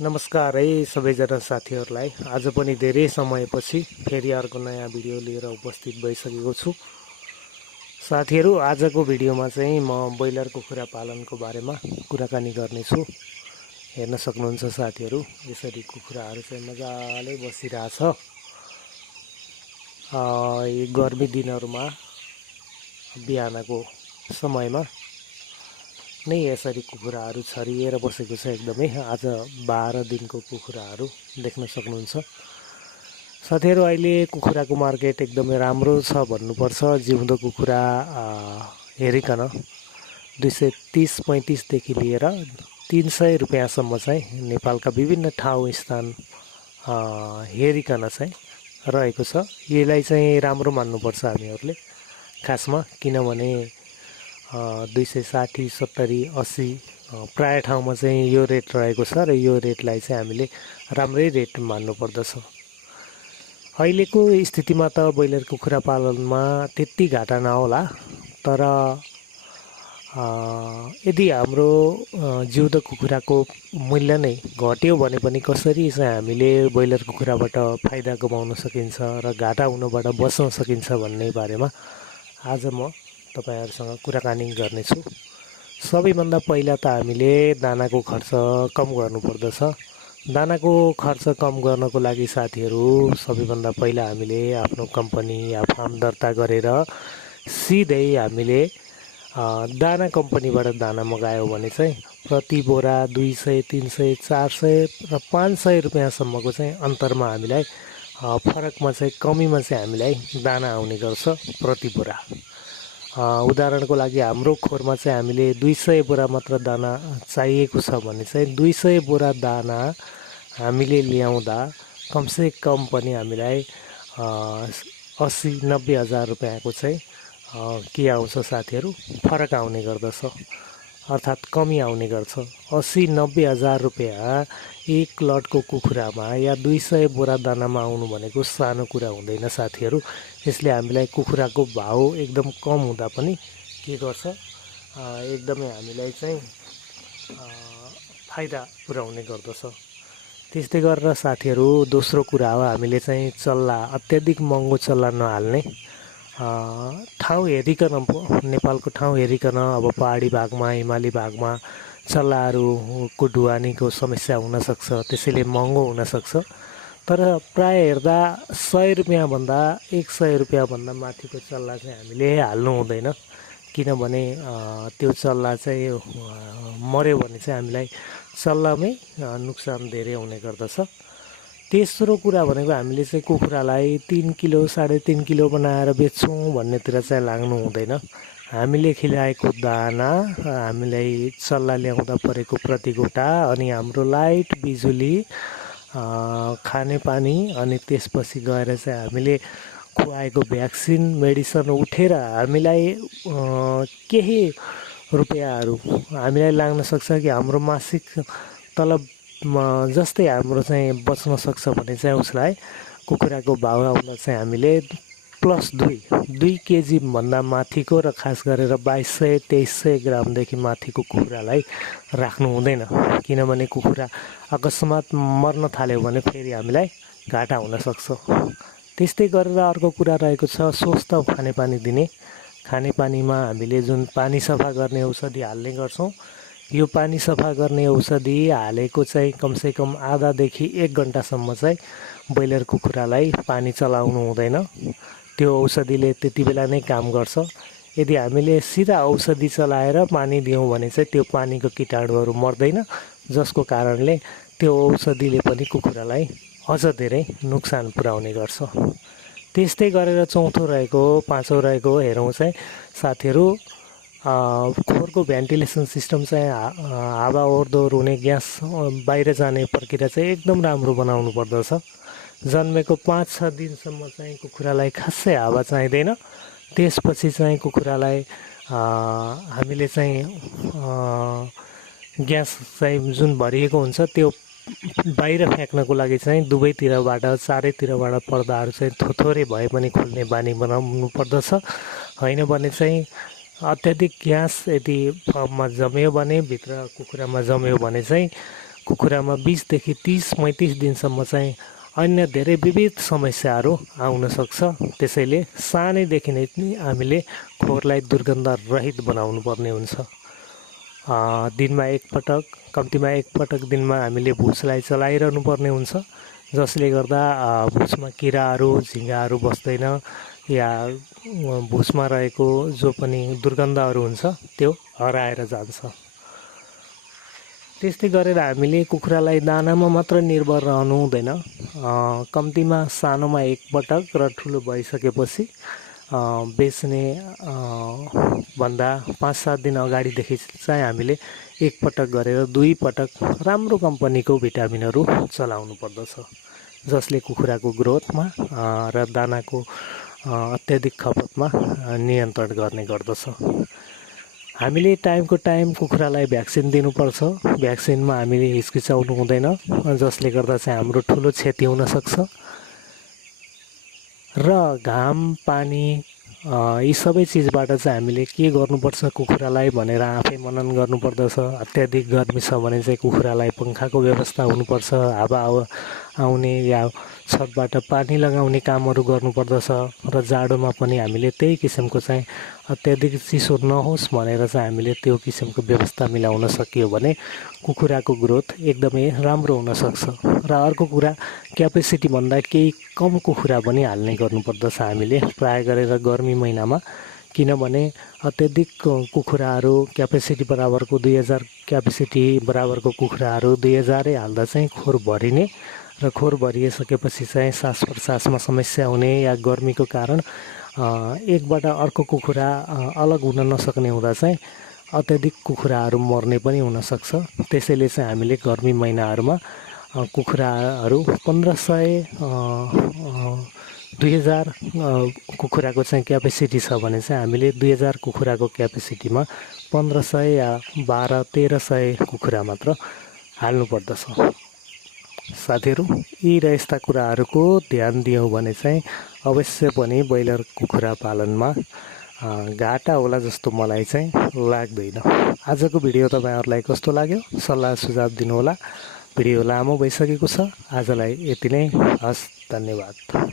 नमस्कार है सबैजना साथीहरूलाई। आज पनि धेरै समयपछि फेरि अर्को नयाँ भिडियो लिएर उपस्थित भइसकेको छु। साथीहरू, आजको भिडियोमा चाहिँ म ब्रोइलर कुखुरा पालनको बारेमा कुराकानी गर्नेछु। हेर्न सक्नुहुन्छ साथीहरू, यसरी कुखुराहरू चाहिँ मजाले बसिरहेछ। यी गर्मी दिनहरूमा बिहानको समयमा नै यसरी कुखुराहरू छरिएर बसेको छ। एकदमै आज 12 दिनको कुखुराहरू देख्न सक्नुहुन्छ साथीहरू। अहिले कुखुराको मार्केट एकदमै राम्रो छ भन्नुपर्छ। जिउँदो कुखुरा हेरिकन 230-35 देखि लिएर 300 रुपैयाँसम्म चाहिँ नेपालका विभिन्न ठाउँ स्थान हेरिकन चाहिँ रहेको छ। यसलाई चाहिँ राम्रो मान्नुपर्छ हामीहरूले खासमा, किनभने 260, 70, 80 प्राय ठाउँमा चाहिँ यो रेट रहेको छ र यो रेटलाई चाहिँ हामीले राम्रै रेट मान्नुपर्दछ। अहिलेको स्थितिमा त ब्रोइलर कुखुरा पालनमा त्यति घाटा नहोला, तर यदि हाम्रो जिउँदो कुखुराको मूल्य नै घट्यो भने पनि कसरी चाहिँ हामीले ब्रोइलर कुखुराबाट फाइदा कमाउन सकिन्छ र घाटा हुनबाट बच्न सकिन्छ भन्ने बारेमा आज म तपाईहरुसँग कुराकानी गर्नेछु। सबैभन्दा पहिला त हामीले दानाको खर्च कम गर्नुपर्दछ। दानाको खर्च कम गर्नको लागि साथीहरू सबैभन्दा पहिला हामीले आफ्नो कम्पनी या फार्म दर्ता गरेर सिधै हामीले दाना कम्पनीबाट दाना मगायो भने चाहिँ प्रति बोरा 200, 300, 400 र 500 रुपैयाँसम्मको चाहिँ अन्तरमा हामीलाई फरकमा चाहिँ कमीमा चाहिँ हामीलाई दाना आउने गर्छ प्रति बोरा। उदाहरणको लागि हाम्रो खोरमा चाहिँ हामीले 200 बोरा मात्र दाना चाहिएको छ भने चाहिँ 200 बोरा दाना हामीले ल्याउँदा कमसे कम पनि हामीलाई 80-90 हजार रुपैयाँको चाहिँ के आउँछ साथीहरू, फरक आउने गर्दछ, अर्थात् कमी आउने गर्छ। 80-90 हजार रुपैयाँ एक लटको कुखुरामा या 200 बोरा दानामा आउनु भनेको सानो कुरा हुँदैन साथीहरू। यसले हामीलाई कुखुराको भाउ एकदम कम हुँदा पनि के गर्छ, एकदमै हामीलाई चाहिँ फाइदा पुर्याउने गर्दछ। त्यस्तै गरेर साथीहरू दोस्रो कुरा हो, हामीले चाहिँ चल्ला, अत्याधिक महँगो चल्ला नहाल्ने। ठाउँ हेरिकन, नेपालको ठाउँ हेरिकन, अब पहाडी भागमा, हिमाली भागमा चल्लाहरूको ढुवानीको समस्या हुनसक्छ, त्यसैले महँगो हुनसक्छ। तर प्राय हेर्दा 100 रुपैयाँभन्दा 100 रुपैयाँभन्दा माथिको चल्ला चाहिँ हामीले हाल्नु हुँदैन, किनभने त्यो चल्ला चाहिँ मर्यो भने चाहिँ हामीलाई चल्लामै नोक्सान धेरै हुने गर्दछ। तेस्रो कुरा भनेको हामीले चाहिँ कुखुरालाई 3 किलो 3.5 किलो बनाएर बेच्छौँ भन्नेतिर चाहिँ लाग्नु हुँदैन। हामीले खिलाएको दाना, हामीलाई चल्ला ल्याउँदा परेको प्रति गोटा, अनि हाम्रो लाइट, बिजुली, खाने पानी, अनि त्यसपछि गएर चाहिँ हामीले खुवाएको भ्याक्सिन, मेडिसिन उठेर हामीलाई केही रुपैयाँहरू हामीलाई लाग्न सक्छ कि हाम्रो मासिक तलब जस्तै हाम्रो चाहिँ बच्न सक्छ भने चाहिँ उसलाई कुखुराको भाउ आउँदा चाहिँ हामीले +2 केजी भन्दा माथिको र खास गरेर 2200-2300 ग्रामदेखि माथिको कुखुरालाई राख्नु हुँदैन, किनभने कुखुरा अकस्मात मर्न थाल्यो भने फेरि हामीलाई घाटा हुन सक्छ। त्यस्तै गरेर अर्को कुरा रहेको छ स्वस्थ खानेपानी दिने। खानेपानीमा हामीले जुन पानी सफा गर्ने औषधि हाल्ने गर्छौँ, यो पानी सफा गर्ने औषधि हालेको चाहिँ कमसेकम आधादेखि 1 घन्टासम्म चाहिँ ब्रोइलर कुखुरालाई पानी चलाउनु हुँदैन। त्यो औषधिले त्यति बेला नै काम गर्छ। यदि हामीले सिधा औषधि चलाएर पानी दियौँ भने चाहिँ त्यो पानीको कीटाणुहरू मर्दैन, जसको कारणले त्यो औषधिले पनि कुखुरालाई अझ धेरै नोक्सान पुर्याउने गर्छ। त्यस्तै गरेर पाँचौँ रहेको हेरौँ चाहिँ साथीहरू, खोरको भेन्टिलेसन सिस्टम चाहिँ हावा ओहोरदोहोर हुने, ग्यास बाहिर जाने प्रक्रिया चाहिँ एकदम राम्रो बनाउनु पर्दछ। जन्मेको 5-6 दिनसम्म चाहिँ कुखुरालाई खासै हावा चाहिँदैन। त्यसपछि चाहिँ कुखुरालाई हामीले चाहिँ ग्यास चाहिँ जुन भरिएको हुन्छ त्यो बाहिर फ्याँक्नको लागि चाहिँ दुवैतिरबाट, चारैतिरबाट पर्दाहरू चाहिँ थोरै भए पनि खोल्ने बानी बनाउनु पर्दछ। होइन भने चाहिँ अत्याधिक ग्यास यदि फर्ममा जम्यो भने, भित्र कुखुरामा जम्यो भने चाहिँ कुखुरामा 20 देखि 30-35 दिनसम्म चाहिँ अन्य धेरै विविध समस्याहरू आउन सक्छ। त्यसैले सानैदेखि नै हामीले खोरलाई दुर्गन्ध रहित बनाउनु पर्ने हुन्छ। दिनमा एकपटक, कम्तीमा एकपटक दिनमा हामीले भुसलाई चलाइरहनु पर्ने हुन्छ, जसले गर्दा भुसमा किराहरू झिँगाहरू बस्दैन या भुसमा रहेको जो पनि दुर्गन्धहरू हुन्छ त्यो हराएर जान्छ। त्यस्तै गरेर हामीले कुखुरालाई दानामा मात्र निर्भर रहनु हुँदैन। कम्तीमा सानोमा एकपटक र ठुलो भइसकेपछि बेच्ने भन्दा 5-7 दिन अगाडिदेखि चाहिँ हामीले एकपटक गरेर 2 पटक राम्रो कम्पनीको भिटामिनहरू चलाउनु पर्दछ, जसले कुखुराको ग्रोथमा र दानाको अत्याधिक खपतमा नियन्त्रण गर्ने गर्दछ। हामीले टाइमको टाइम कुखुरालाई भ्याक्सिन दिनुपर्छ। भ्याक्सिनमा हामीले हिचकिचाउनु हुँदैन, जसले गर्दा चाहिँ हाम्रो ठुलो क्षति हुन सक्छ। र घाम पानी यी सबै चिजबाट चाहिँ हामीले के गर्नुपर्छ कुखुरालाई भनेर आफै मनन गर्नुपर्दछ। अत्याधिक गर्मी छ भने चाहिँ कुखुरालाई पङ्खाको व्यवस्था हुनुपर्छ, हावा आउने या छतबाट पानी लगाउने कामहरू गर्नुपर्दछ। र जाडोमा पनि हामीले त्यही किसिमको चाहिँ अत्याधिक चिसो नहोस् भनेर चाहिँ हामीले त्यो किसिमको व्यवस्था मिलाउन सकियो भने कुखुराको ग्रोथ एकदमै राम्रो हुनसक्छ। र अर्को कुरा, क्यापेसिटी भन्दा केही कम कुखुरा पनि हाल्ने गर्नुपर्दछ हामीले प्राय गरेर गर्मी महिनामा, किनभने अत्याधिक कुखुराहरू क्यापेसिटी बराबरको 2000 क्यापेसिटी बराबरको कुखुराहरू 2000 हाल्दा चाहिँ खोर भरिने र खोर भरिसकेपछि चाहिँ सास प्रश्वासमा समस्या हुने या गर्मीको कारण एकबाट अर्को कुखुरा अलग हुन नसक्ने हुँदा चाहिँ अत्याधिक कुखुराहरू मर्ने पनि हुनसक्छ। त्यसैले चाहिँ हामीले गर्मी महिनाहरूमा कुखुराहरू 1500-2000 कुखुराको चाहिँ क्यापेसिटी छ भने चाहिँ हामीले 2000 कुखुराको क्यापेसिटीमा 1500 या 1200-1300 कुखुरा मात्र हाल्नुपर्दछ। साथीहरू, यी र यस्ता कुराहरूको ध्यान दियौँ भने चाहिँ अवश्य पनि ब्रोइलर कुखुरा पालनमा घाटा होला जस्तो मलाई चाहिँ लाग्दैन। आजको भिडियो तपाईँहरूलाई कस्तो लाग्यो? सल्लाह सुझाव दिनुहोला। भिडियो लामो भइसकेको छ। आजलाई यति नै। हस्, धन्यवाद।